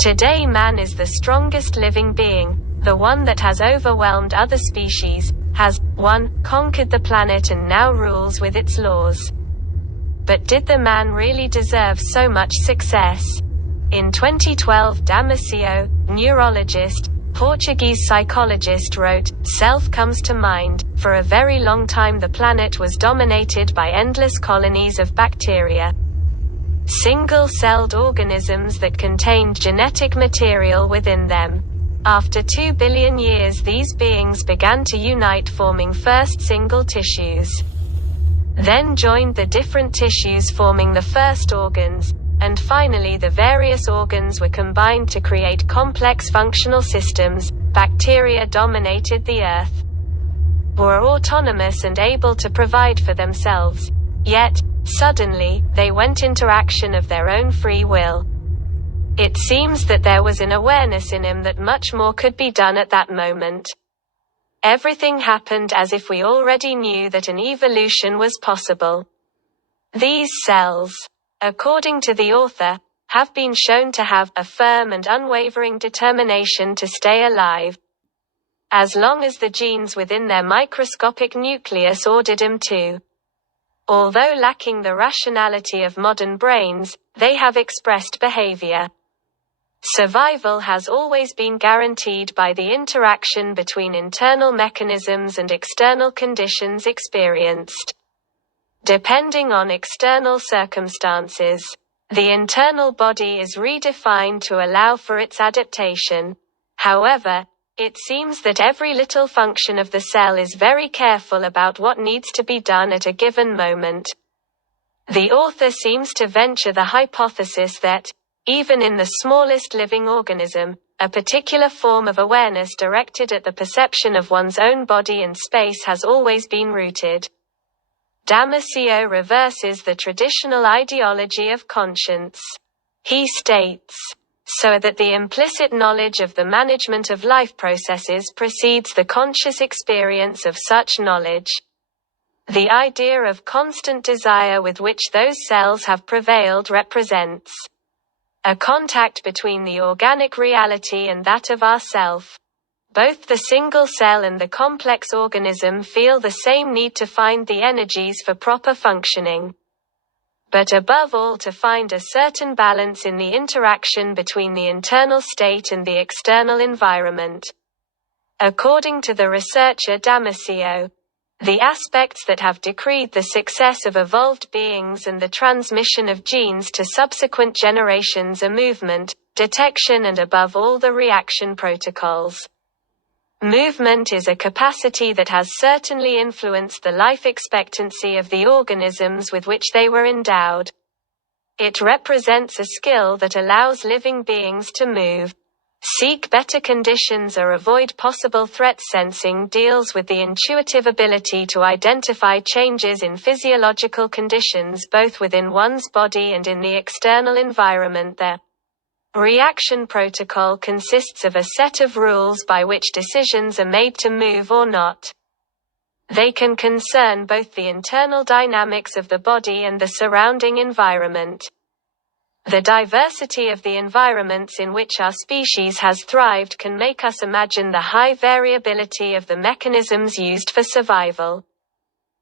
Today man is the strongest living being, the one that has overwhelmed other species, has, 1, conquered the planet and now rules with its laws. But did the man really deserve so much success? In 2012, Damasio, neurologist, Portuguese psychologist wrote, "Self comes to mind. For a very long time the planet was dominated by endless colonies of bacteria. Single-celled organisms that contained genetic material within them. After 2 billion years these beings began to unite, forming first single tissues. Then joined the different tissues forming the first organs, and finally the various organs were combined to create complex functional systems. Bacteria dominated the earth, were autonomous and able to provide for themselves. Yet, suddenly, they went into action of their own free will. It seems that there was an awareness in him that much more could be done at that moment. Everything happened as if we already knew that an evolution was possible. These cells, according to the author, have been shown to have a firm and unwavering determination to stay alive, as long as the genes within their microscopic nucleus ordered them to. Although lacking the rationality of modern brains, they have expressed behavior. Survival has always been guaranteed by the interaction between internal mechanisms and external conditions experienced. Depending on external circumstances, the internal body is redefined to allow for its adaptation. However, it seems that every little function of the cell is very careful about what needs to be done at a given moment. The author seems to venture the hypothesis that, even in the smallest living organism, a particular form of awareness directed at the perception of one's own body and space has always been rooted. Damasio reverses the traditional ideology of conscience. He states, "So that the implicit knowledge of the management of life processes precedes the conscious experience of such knowledge. The idea of constant desire with which those cells have prevailed represents a contact between the organic reality and that of ourself. Both the single cell and the complex organism feel the same need to find the energies for proper functioning. But above all to find a certain balance in the interaction between the internal state and the external environment." According to the researcher Damasio, the aspects that have decreed the success of evolved beings and the transmission of genes to subsequent generations are movement, detection and above all the reaction protocols. Movement is a capacity that has certainly influenced the life expectancy of the organisms with which they were endowed. It represents a skill that allows living beings to move, seek better conditions or avoid possible threats. Sensing deals with the intuitive ability to identify changes in physiological conditions both within one's body and in the external environment. The reaction protocol consists of a set of rules by which decisions are made to move or not. They can concern both the internal dynamics of the body and the surrounding environment. The diversity of the environments in which our species has thrived can make us imagine the high variability of the mechanisms used for survival.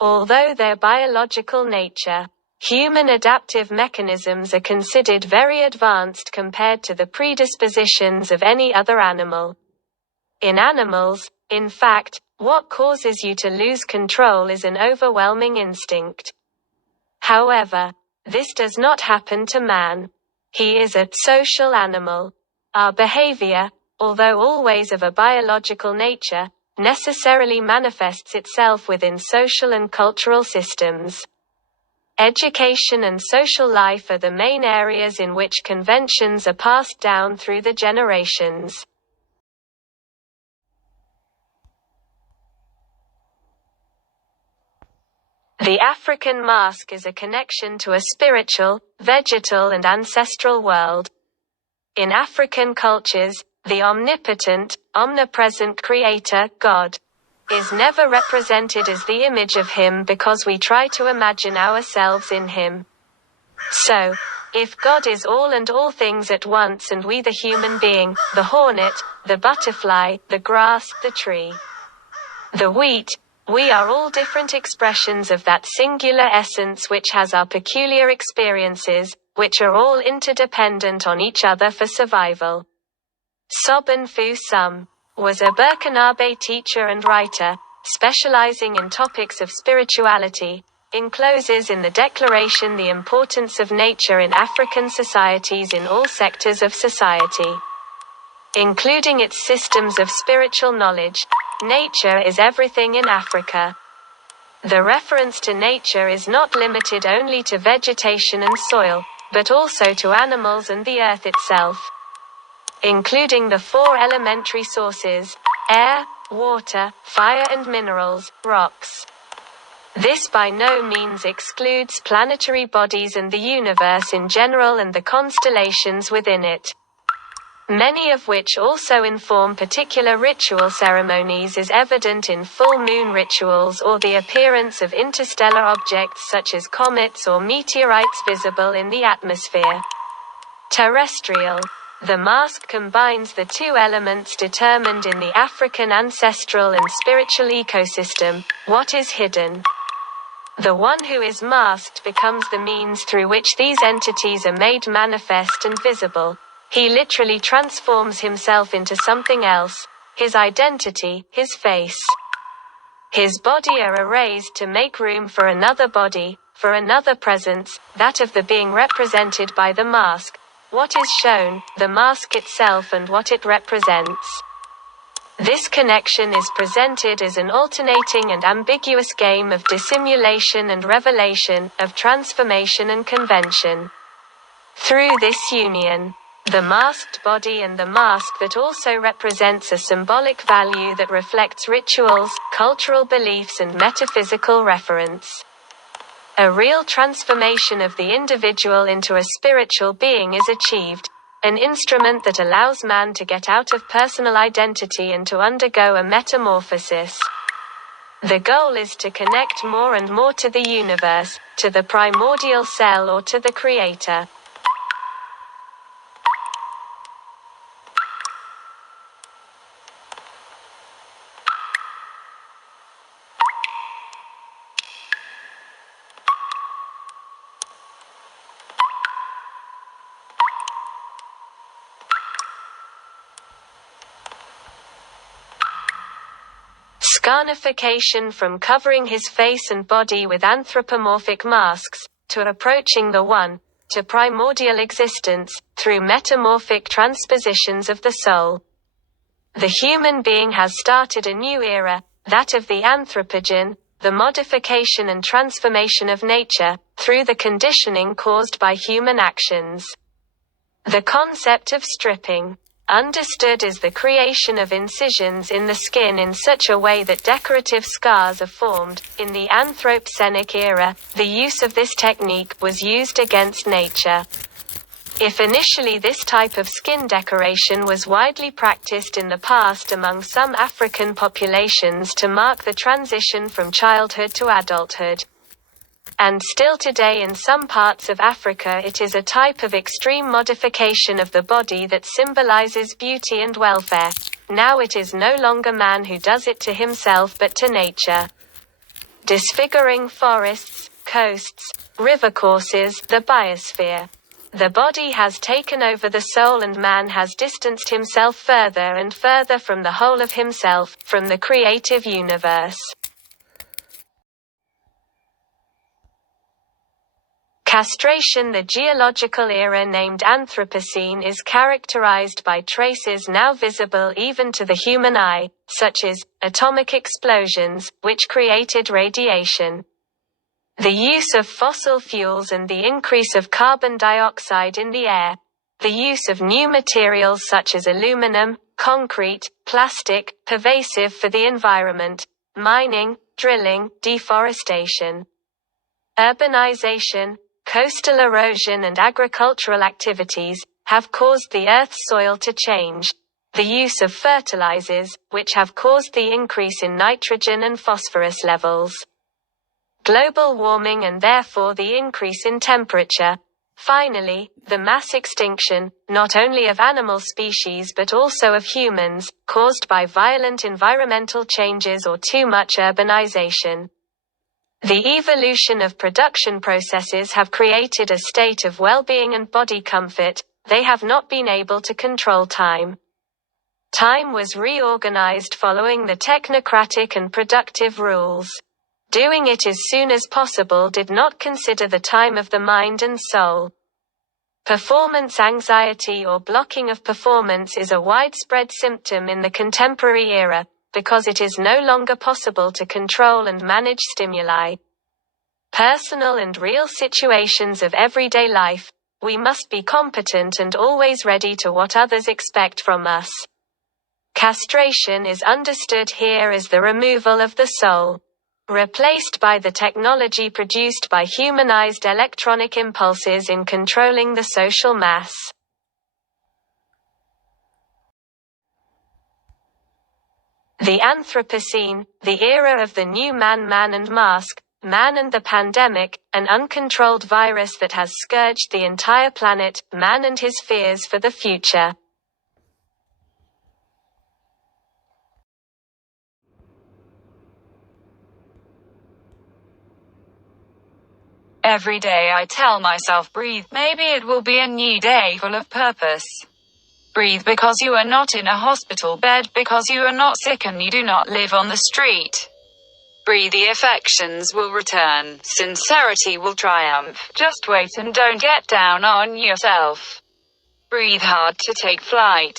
Although their biological nature, human adaptive mechanisms are considered very advanced compared to the predispositions of any other animal. In animals, in fact, what causes you to lose control is an overwhelming instinct. However, this does not happen to man. He is a social animal. Our behavior, although always of a biological nature, necessarily manifests itself within social and cultural systems. Education and social life are the main areas in which conventions are passed down through the generations. The African mask is a connection to a spiritual, vegetal and ancestral world. In African cultures, the omnipotent, omnipresent creator, God, is never represented as the image of him because we try to imagine ourselves in him. So, If God is all and all things at once and we the human being, the hornet, the butterfly, the grass, the tree, the wheat, we are all different expressions of that singular essence which has our peculiar experiences, which are all interdependent on each other for survival. Sobhan Fu Sum was a Burkinabe teacher and writer, specializing in topics of spirituality, encloses in the Declaration the importance of nature in African societies in all sectors of society, including its systems of spiritual knowledge. Nature is everything in Africa. The reference to nature is not limited only to vegetation and soil, but also to animals and the earth itself, including the four elementary sources: air, water, fire and minerals, rocks. This by no means excludes planetary bodies and the universe in general and the constellations within it, many of which also inform particular ritual ceremonies, is evident in full moon rituals or the appearance of interstellar objects such as comets or meteorites visible in the atmosphere. Terrestrial. The mask combines the two elements determined in the African ancestral and spiritual ecosystem: what is hidden. The one who is masked becomes the means through which these entities are made manifest and visible. He literally transforms himself into something else, his identity, his face. His body are erased to make room for another body, for another presence, that of the being represented by the mask. What is shown, the mask itself and what it represents. This connection is presented as an alternating and ambiguous game of dissimulation and revelation, of transformation and convention. Through this union, the masked body and the mask that also represents a symbolic value that reflects rituals, cultural beliefs and metaphysical reference. A real transformation of the individual into a spiritual being is achieved, an instrument that allows man to get out of personal identity and to undergo a metamorphosis. The goal is to connect more and more to the universe, to the primordial cell or to the creator. Scarification: from covering his face and body with anthropomorphic masks, to approaching the One, to primordial existence, through metamorphic transpositions of the soul. The human being has started a new era, that of the Anthropocene, the modification and transformation of nature, through the conditioning caused by human actions. The concept of stripping, understood as the creation of incisions in the skin in such a way that decorative scars are formed. In the Anthropocenic era, the use of this technique was used against nature. If initially this type of skin decoration was widely practiced in the past among some African populations to mark the transition from childhood to adulthood, and still today in some parts of Africa it is a type of extreme modification of the body that symbolizes beauty and welfare. Now it is no longer man who does it to himself but to nature. Disfiguring forests, coasts, river courses, the biosphere. The body has taken over the soul and man has distanced himself further and further from the whole of himself, from the creative universe. Castration: the geological era named Anthropocene is characterized by traces now visible even to the human eye, such as atomic explosions, which created radiation, the use of fossil fuels and the increase of carbon dioxide in the air, the use of new materials such as aluminum, concrete, plastic, pervasive for the environment, mining, drilling, deforestation, urbanization, coastal erosion and agricultural activities, have caused the Earth's soil to change. The use of fertilizers, which have caused the increase in nitrogen and phosphorus levels. Global warming and therefore the increase in temperature. Finally, the mass extinction, not only of animal species but also of humans, caused by violent environmental changes or too much urbanization. The evolution of production processes have created a state of well-being and body comfort. They have not been able to control time. Time was reorganized following the technocratic and productive rules. Doing it as soon as possible did not consider the time of the mind and soul. Performance anxiety or blocking of performance is a widespread symptom in the contemporary era, because it is no longer possible to control and manage stimuli. Personal and real situations of everyday life, we must be competent and always ready to what others expect from us. Castration is understood here as the removal of the soul, replaced by the technology produced by humanized electronic impulses in controlling the social mass. The Anthropocene, the era of the new man and mask, man and the pandemic, an uncontrolled virus that has scourged the entire planet, man and his fears for the future. Every day I tell myself, breathe, maybe it will be a new day full of purpose. Breathe because you are not in a hospital bed, because you are not sick and you do not live on the street. Breathe, the affections will return, sincerity will triumph, just wait and don't get down on yourself. Breathe hard to take flight.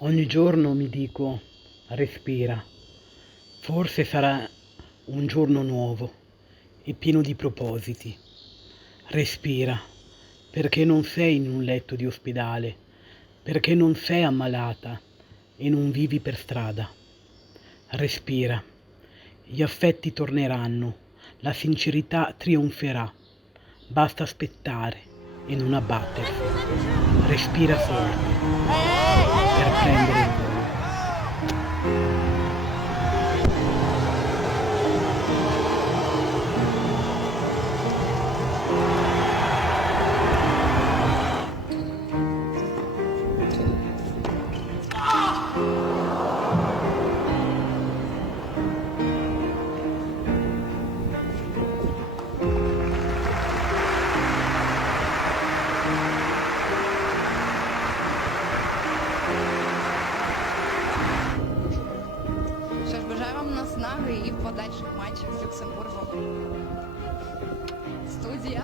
Ogni giorno mi dico, respira, forse sarà un giorno nuovo e pieno di propositi. Respira, perché non sei in un letto di ospedale, perché non sei ammalata e non vivi per strada. Respira, gli affetti torneranno, la sincerità trionferà, basta aspettare e non abbattersi. Respira forte per prendere il volo. Що ж, бажаю вам наснаги і подальших матчів з Люксембургом. Студія.